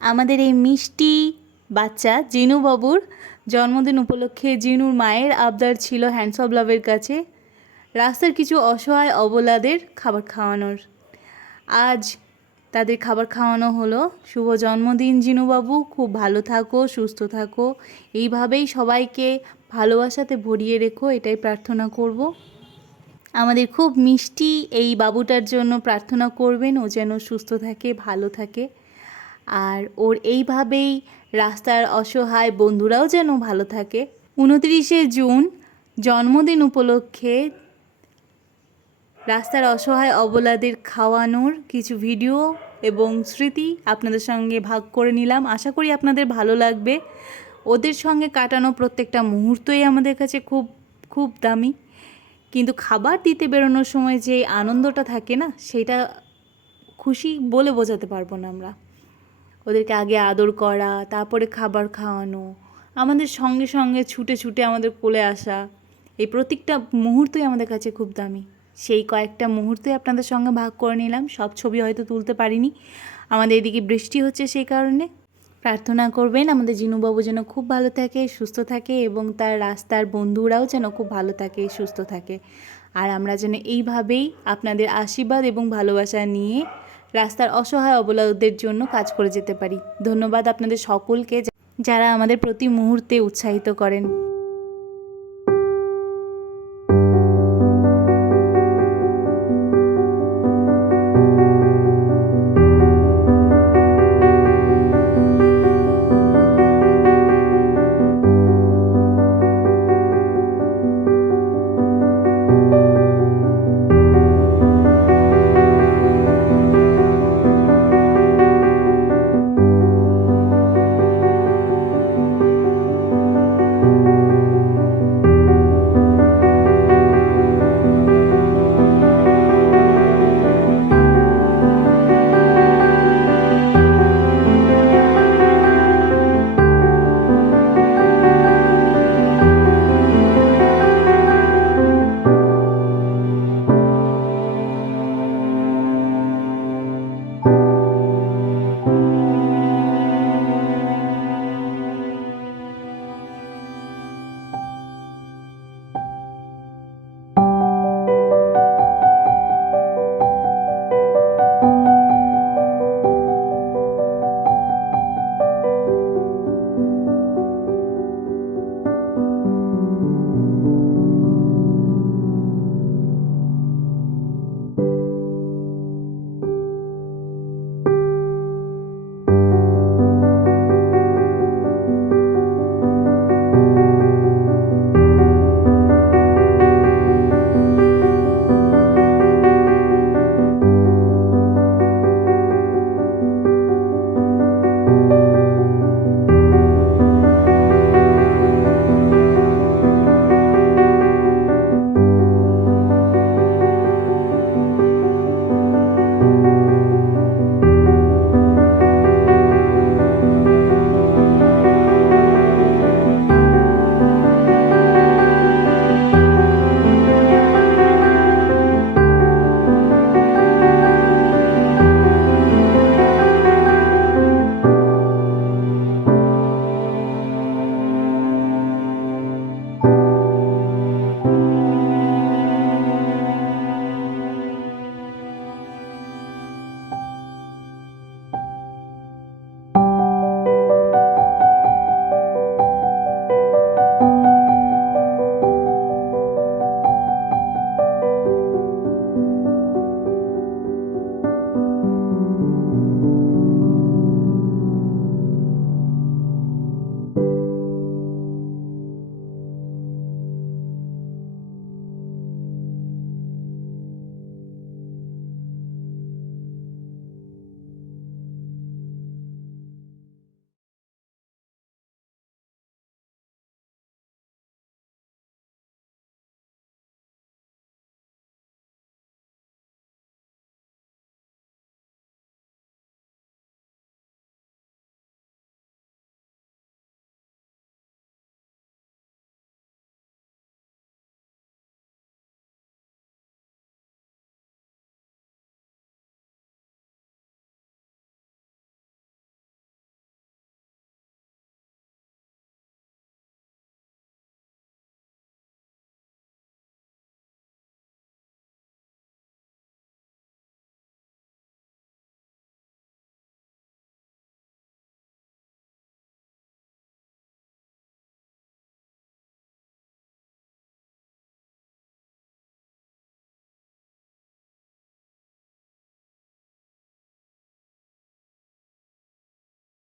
আমাদের এই মিষ্টি বাচ্চা জিনু বাবুর জন্মদিন উপলক্ষে জিনুর মায়ের আবদার ছিল হ্যান্ডস অফ লাভের কাছে রাস্তার কিছু অসহায় অবলাদের খাবার খাওয়ানোর। আজ তাদের খাবার খাওয়ানো হলো। শুভ জন্মদিন জিনুবাবু, খুব ভালো থাকো, সুস্থ থাকো, এইভাবেই সবাইকে ভালোবাসাতে ভরিয়ে রেখো, এটাই প্রার্থনা করব। আমাদের খুব মিষ্টি এই বাবুটার জন্য প্রার্থনা করবেন, ও যেন সুস্থ থাকে, ভালো থাকে, আর ওর এইভাবেই রাস্তার অসহায় বন্ধুরাও যেন ভালো থাকে। 29শে জুন জন্মদিন উপলক্ষে রাস্তার অসহায় অবলাদের খাওয়ানোর কিছু ভিডিও এবং স্মৃতি আপনাদের সঙ্গে ভাগ করে নিলাম। আশা করি আপনাদের ভালো লাগবে। ওদের সঙ্গে কাটানো প্রত্যেকটা মুহূর্তই আমাদের কাছে খুব খুব দামি, কিন্তু খাবার দিতে বেরোনোর সময় যে আনন্দটা থাকে না, সেটা খুশি বলে বোঝাতে পারবো না আমরা। ওদেরকে আগে আদর করা, তারপরে খাবার খাওয়ানো, আমাদের সঙ্গে সঙ্গে ছুটে ছুটে আমাদের কোলে আসা, এই প্রত্যেকটা মুহূর্তই আমাদের কাছে খুব দামি। সেই কয়েকটা মুহূর্তই আপনাদের সঙ্গে ভাগ করে নিলাম। সব ছবি হয়তো তুলতে পারিনি, আমাদের এদিকে বৃষ্টি হচ্ছে, সেই কারণে প্রার্থনা করবেন আমাদের জিনুবাবু যেন খুব ভালো থাকে, সুস্থ থাকে, এবং তার রাস্তার বন্ধুরাও যেন খুব ভালো থাকে, সুস্থ থাকে, আর আমরা যেন এইভাবেই আপনাদের আশীর্বাদ এবং ভালোবাসা নিয়ে রাস্তার অসহায় অবলাদের জন্য কাজ করে যেতে পারি। ধন্যবাদ আপনাদের সকলকে যারা আমাদের প্রতি মুহূর্তে উৎসাহিত করেন।